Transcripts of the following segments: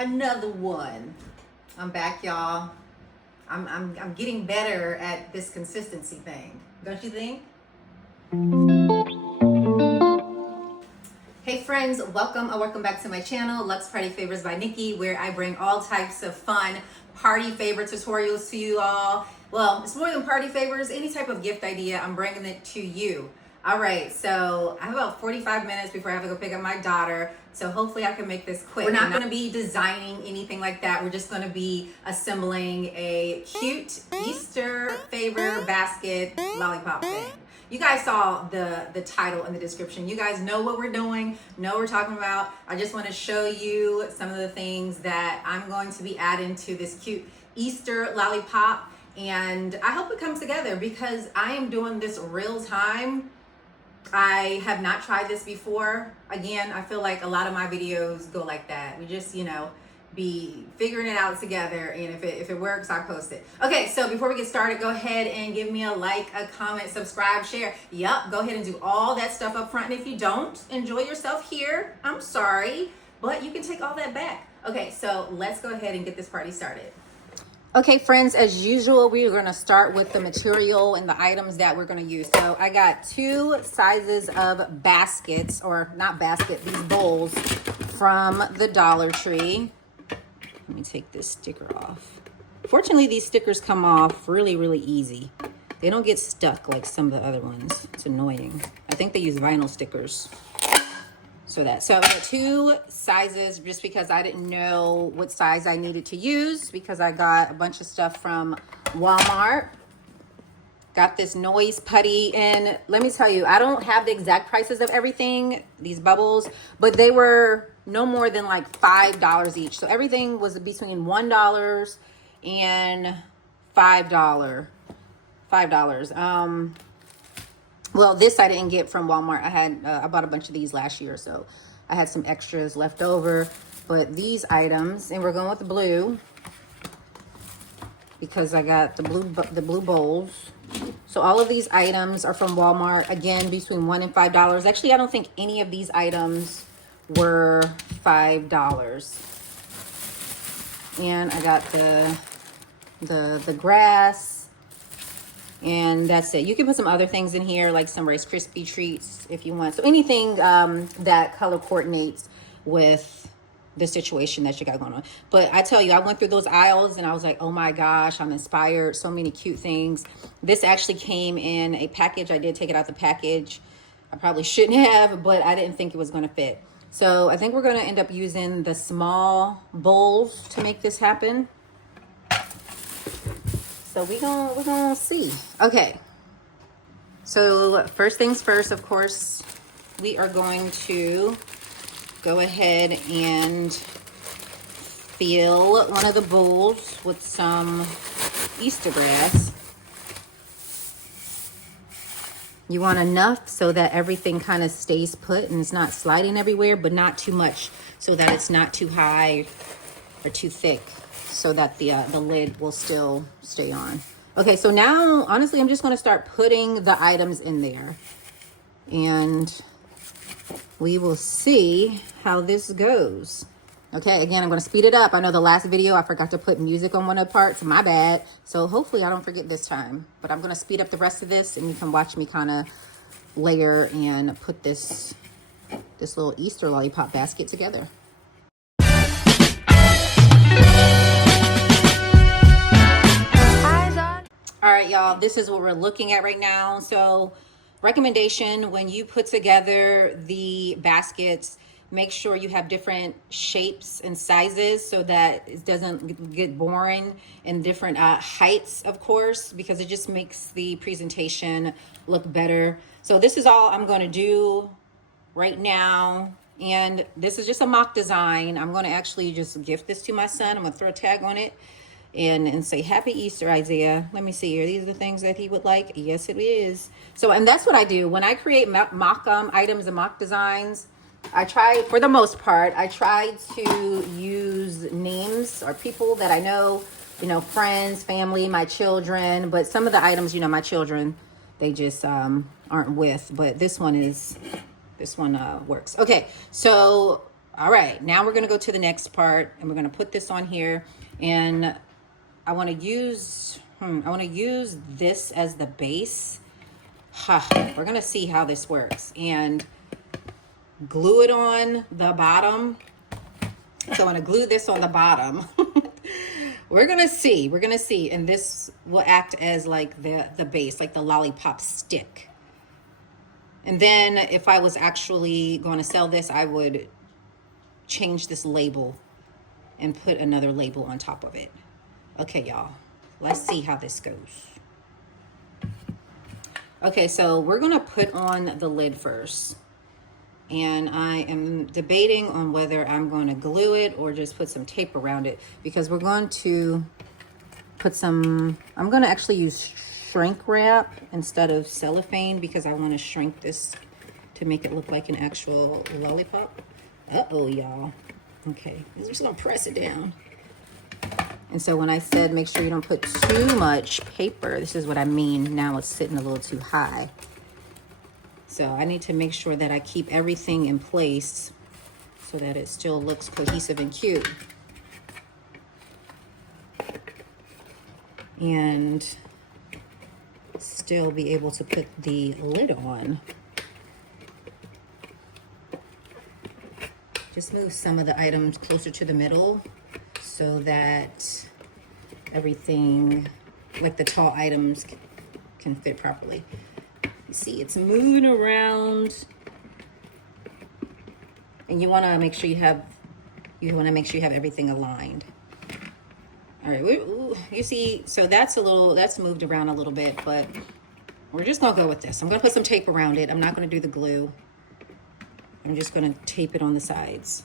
another one. I'm back, y'all. I'm getting better at this consistency thing, don't you think? Hey friends, welcome back to my channel, Luxe Party Favors by Nikki, where I bring all types of fun party favor tutorials to you all. Well, it's more than party favors, any type of gift idea, I'm bringing it to you. All right, so I have about 45 minutes before I have to go pick up my daughter, so hopefully I can make this quick. We're not gonna be designing anything like that. We're just gonna be assembling a cute Easter favor basket lollipop thing. You guys saw the title and the description. You guys know what we're doing, know what we're talking about. I just want to show you some of the things that I'm going to be adding to this cute Easter lollipop. And I hope it comes together because I am doing this real time. I have not tried this before. Again, I feel like a lot of my videos go like that. We just, be figuring it out together, and if it works, I'll post it. Okay, so before we get started, go ahead and give me a like, a comment, subscribe, share. Yup, go ahead and do all that stuff up front. And if you don't enjoy yourself here, I'm sorry, but you can take all that back. Okay, so let's go ahead and get this party started. Okay, friends, as usual, we are going to start with the material and the items that we're going to use. So I got 2 sizes of baskets, or not basket, these bowls from the Dollar Tree. Let me take this sticker off. Fortunately, these stickers come off really, really easy. They don't get stuck like some of the other ones. It's annoying. I think they use vinyl stickers. So I got 2 sizes just because I didn't know what size I needed to use because I got a bunch of stuff from Walmart. Got this noise putty, and let me tell you, I don't have the exact prices of everything, these bubbles, but they were no more than like $5 each. So everything was between $1 and $5. Well, this I didn't get from Walmart. I bought a bunch of these last year, so I had some extras left over. But these items, and we're going with the blue because I got the blue bowls. So all of these items are from Walmart, again, between $1 and $5. Actually, I don't think any of these items were $5. And I got the grass, and that's it. You can put some other things in here, like some Rice Krispie treats if you want. So anything that color coordinates with the situation that you got going on. But I tell you, I went through those aisles and I was like, oh my gosh, I'm inspired. So many cute things. This actually came in a package. I did take it out the package. I probably shouldn't have, but I didn't think it was going to fit. So I think we're going to end up using the small bowls to make this happen. So we're gonna see. Okay. So first things first, of course, we are going to go ahead and fill one of the bowls with some Easter grass. You want enough so that everything kind of stays put and it's not sliding everywhere, but not too much so that it's not too high or too thick, so that the lid will still stay on. Okay, so now, honestly, I'm just going to start putting the items in there. And we will see how this goes. Okay, again, I'm going to speed it up. I know the last video, I forgot to put music on one of the parts. My bad. So hopefully I don't forget this time. But I'm going to speed up the rest of this, and you can watch me kind of layer and put this little Easter lollipop basket together. All right, y'all, this is what we're looking at right now. So recommendation, when you put together the baskets, make sure you have different shapes and sizes so that it doesn't get boring, and different heights, of course, because it just makes the presentation look better. So this is all I'm going to do right now. And this is just a mock design. I'm going to actually just gift this to my son. I'm going to throw a tag on it and say, Happy Easter, Isaiah. Let me see, are these the things that he would like? Yes, it is. So, and that's what I do. When I create mock items and mock designs, I try, for the most part, I try to use names or people that I know, friends, family, my children. But some of the items, my children, they just aren't with. But this one works. Okay, so All right, now we're gonna go to the next part and we're gonna put this on here, and I wanna use this as the base. We're gonna see how this works and glue it on the bottom. So I'm gonna glue this on the bottom. We're gonna see, and this will act as like the base, like the lollipop stick. And then if I was actually going to sell this, I would change this label and put another label on top of it. Okay, y'all, let's see how this goes. Okay, so we're gonna put on the lid first. And I am debating on whether I'm going to glue it or just put some tape around it, because we're going to put some, I'm going to actually use shrink wrap instead of cellophane, because I want to shrink this to make it look like an actual lollipop. Uh-oh, y'all. Okay, I'm just going to press it down. And so when I said make sure you don't put too much paper, this is what I mean. Now it's sitting a little too high. So I need to make sure that I keep everything in place so that it still looks cohesive and cute. And still be able to put the lid on. Just move some of the items closer to the middle so that everything, like the tall items, can fit properly. You see, it's moving around, and you want to make sure you have everything aligned. All right, you see, so that's moved around a little bit, but we're just gonna go with this. I'm gonna put some tape around it. I'm not gonna do the glue. I'm just gonna tape it on the sides.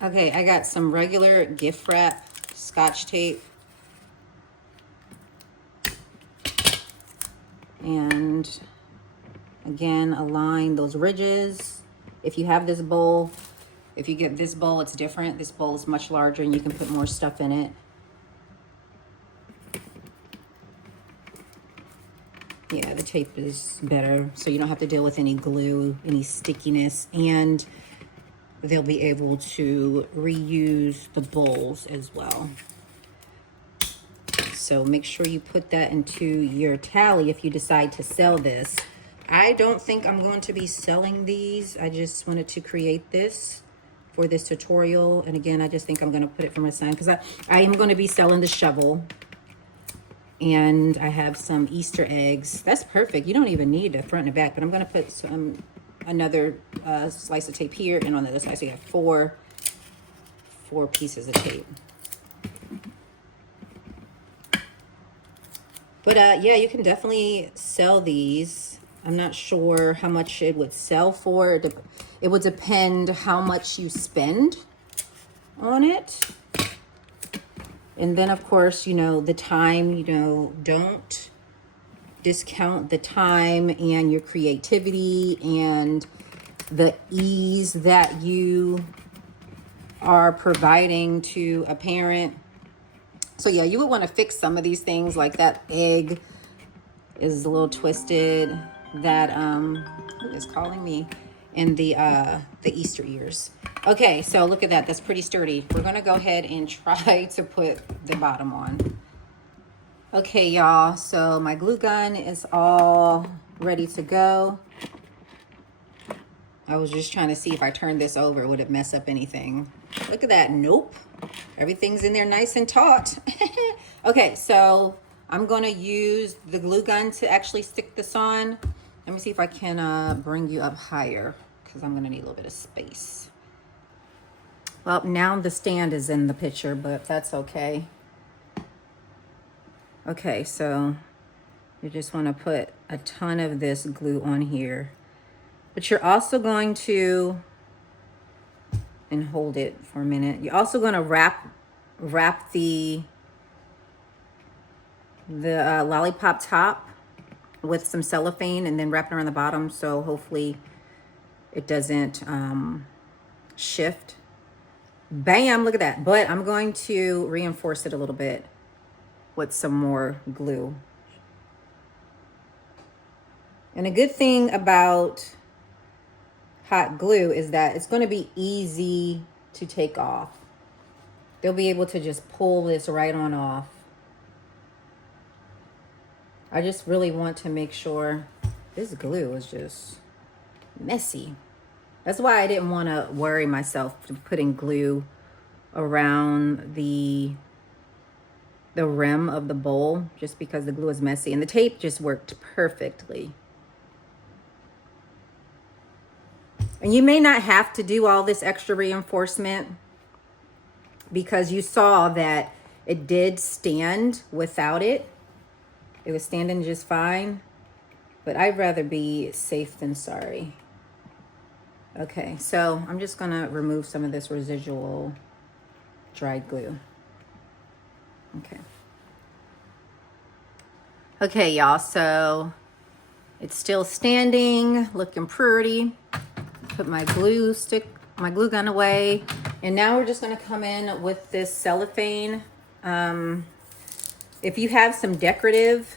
Okay, I got some regular gift wrap Scotch tape. And again, align those ridges. If you have this bowl, if you get this bowl, it's different. This bowl is much larger and you can put more stuff in it. Yeah, the tape is better, so you don't have to deal with any glue, any stickiness, and they'll be able to reuse the bowls as well. So make sure you put that into your tally if you decide to sell this. I don't think I'm going to be selling these. I just wanted to create this for this tutorial. And again, I just think I'm going to put it for my son, because I am going to be selling the shovel. And I have some Easter eggs. That's perfect. You don't even need the front and back, but I'm going to put another slice of tape here. And on the other side, so you have four pieces of tape. But yeah, you can definitely sell these. I'm not sure how much it would sell for. It would depend how much you spend on it. And then, of course, the time, don't discount the time and your creativity and the ease that you are providing to a parent. So yeah, you would want to fix some of these things, like that egg is a little twisted, that who is calling me, and the Easter ears. Okay, so look at that. That's pretty sturdy. We're going to go ahead and try to put the bottom on. Okay, y'all, so my glue gun is all ready to go. I was just trying to see if I turned this over, would it mess up anything? Look at that. Nope. Everything's in there nice and taut. Okay, so I'm going to use the glue gun to actually stick this on. Let me see if I can bring you up higher, because I'm going to need a little bit of space. Well, now the stand is in the picture, but that's okay. Okay, so you just want to put a ton of this glue on here. But you're also going to, and hold it for a minute, you're also going to wrap the lollipop top with some cellophane, and then wrap it around the bottom, so hopefully it doesn't shift. Bam, look at that. But I'm going to reinforce it a little bit with some more glue. And a good thing about hot glue is that it's going to be easy to take off. They'll be able to just pull this right on off. I just really want to make sure this glue is just messy. That's why I didn't want to worry myself putting glue around the rim of the bowl, just because the glue is messy, and the tape just worked perfectly. And you may not have to do all this extra reinforcement, because you saw that it did stand without it. It was standing just fine, but I'd rather be safe than sorry. Okay, so I'm just gonna remove some of this residual dried glue. Okay. Okay, y'all, so it's still standing, looking pretty. Put my glue gun away. And now we're just gonna come in with this cellophane. If you have some decorative,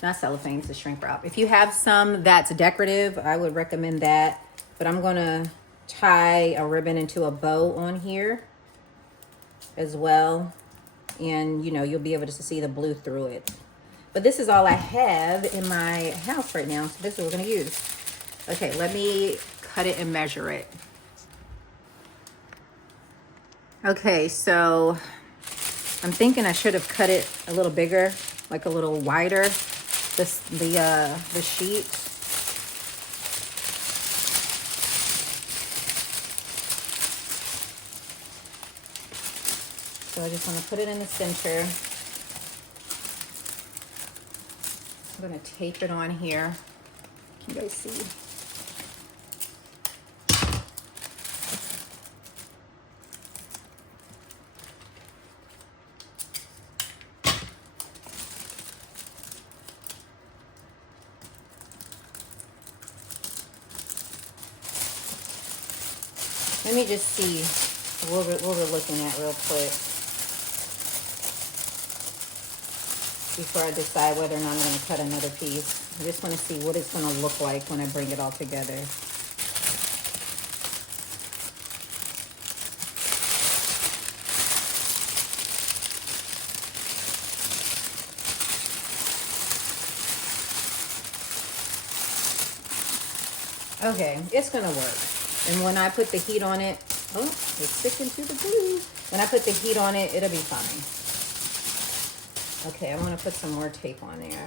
not cellophane, it's a shrink wrap. If you have some that's decorative, I would recommend that. But I'm gonna tie a ribbon into a bow on here as well. And you'll be able to see the blue through it. But this is all I have in my house right now, so this is what we're gonna use. Okay, let me cut it and measure it. Okay, so I'm thinking I should have cut it a little bigger, like a little wider, the sheet. So I just want to put it in the center. I'm going to tape it on here. Can you guys see? Let me just see what we're looking at real quick before I decide whether or not I'm going to cut another piece. I just want to see what it's going to look like when I bring it all together. Okay, it's going to work. And when I put the heat on it, oh, it's sticking to the glue. When I put the heat on it, it'll be fine. Okay, I'm gonna put some more tape on there.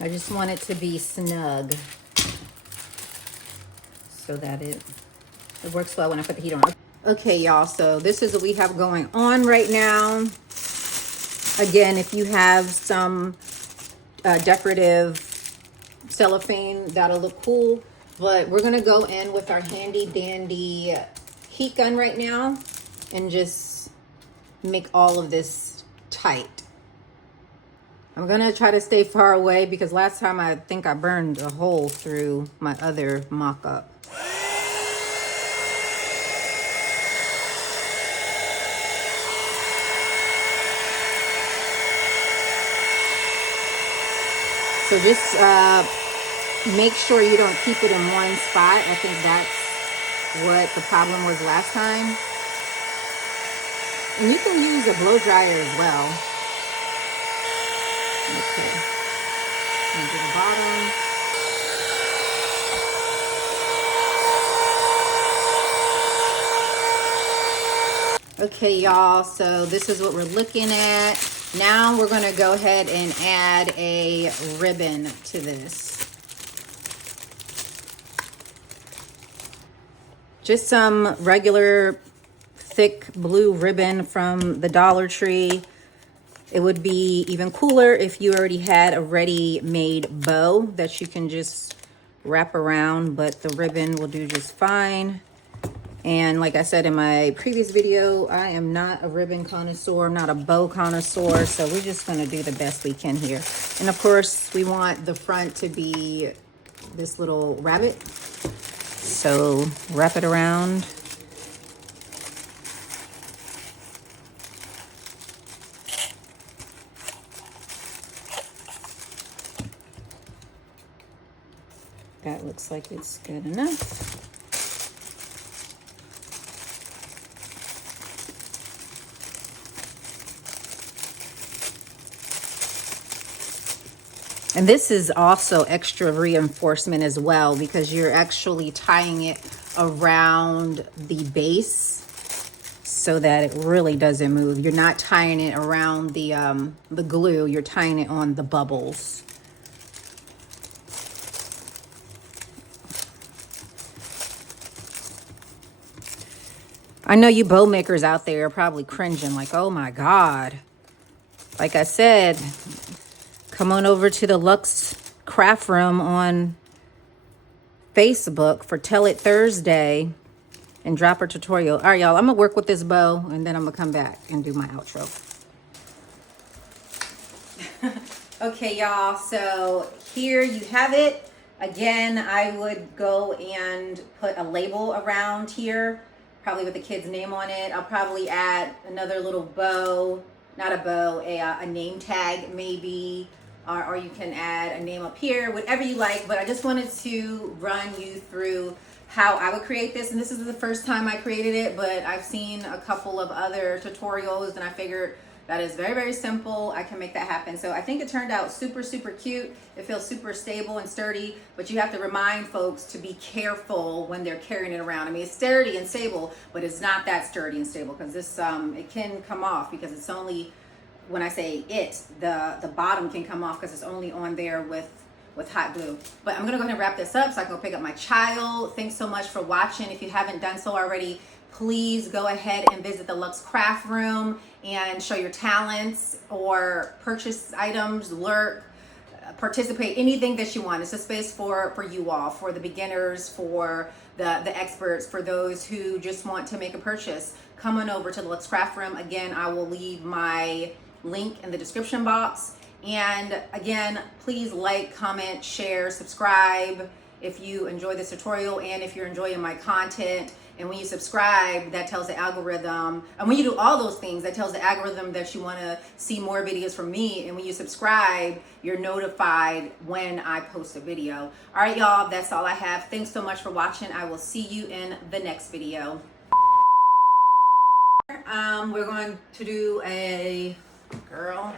I just want it to be snug so that it works well when I put the heat on. Okay, y'all, so this is what we have going on right now. Again, if you have some decorative cellophane, that'll look cool. But we're gonna go in with our handy dandy heat gun right now and just make all of this tight. I'm gonna try to stay far away because last time I think I burned a hole through my other mock-up. So just make sure you don't keep it in one spot. I think that's what the problem was last time. And you can use a blow dryer as well. Okay. And to the bottom. Okay, y'all, so this is what we're looking at. Now we're gonna go ahead and add a ribbon to this. Just some regular thick blue ribbon from the Dollar Tree. It would be even cooler if you already had a ready-made bow that you can just wrap around, but the ribbon will do just fine. And like I said in my previous video, I am not a ribbon connoisseur. I'm not a bow connoisseur. So we're just going to do the best we can here. And of course, we want the front to be this little rabbit. So wrap it around. That looks like it's good enough. And this is also extra reinforcement as well, because you're actually tying it around the base so that it really doesn't move. You're not tying it around the glue, you're tying it on the bubbles. I know you bow makers out there are probably cringing like, oh my God. Like I said, come on over to the Luxe Craft Room on Facebook for Tell It Thursday and drop a tutorial. All right, y'all, I'm gonna work with this bow and then I'm gonna come back and do my outro. Okay, y'all, so here you have it. Again, I would go and put a label around here, probably with the kid's name on it. I'll probably add another little bow, not a bow, a name tag maybe, or you can add a name up here, whatever you like. But I just wanted to run you through how I would create this. And this is the first time I created it, but I've seen a couple of other tutorials and I figured that is very, very simple. I can make that happen. So I think it turned out super, super cute. It feels super stable and sturdy, but you have to remind folks to be careful when they're carrying it around. I mean, it's sturdy and stable, but it's not that sturdy and stable because this, it can come off because it's only, when I say it, the bottom can come off because it's only on there with hot glue. But I'm gonna go ahead and wrap this up so I can go pick up my child. Thanks so much for watching. If you haven't done so already, please go ahead and visit the Luxe Craft Room and show your talents or purchase items, lurk, participate, anything that you want. It's a space for you all, for the beginners, for the experts, for those who just want to make a purchase. Come on over to the Luxe Craft Room. Again, I will leave my link in the description box. And again, please like, comment, share, subscribe if you enjoy this tutorial and if you're enjoying my content. And when you subscribe, that tells the algorithm, and when you do all those things, that tells the algorithm that you want to see more videos from me. And when you subscribe, you're notified when I post a video. All right, y'all, that's all I have. Thanks so much for watching. I will see you in the next video. We're going to do a girl.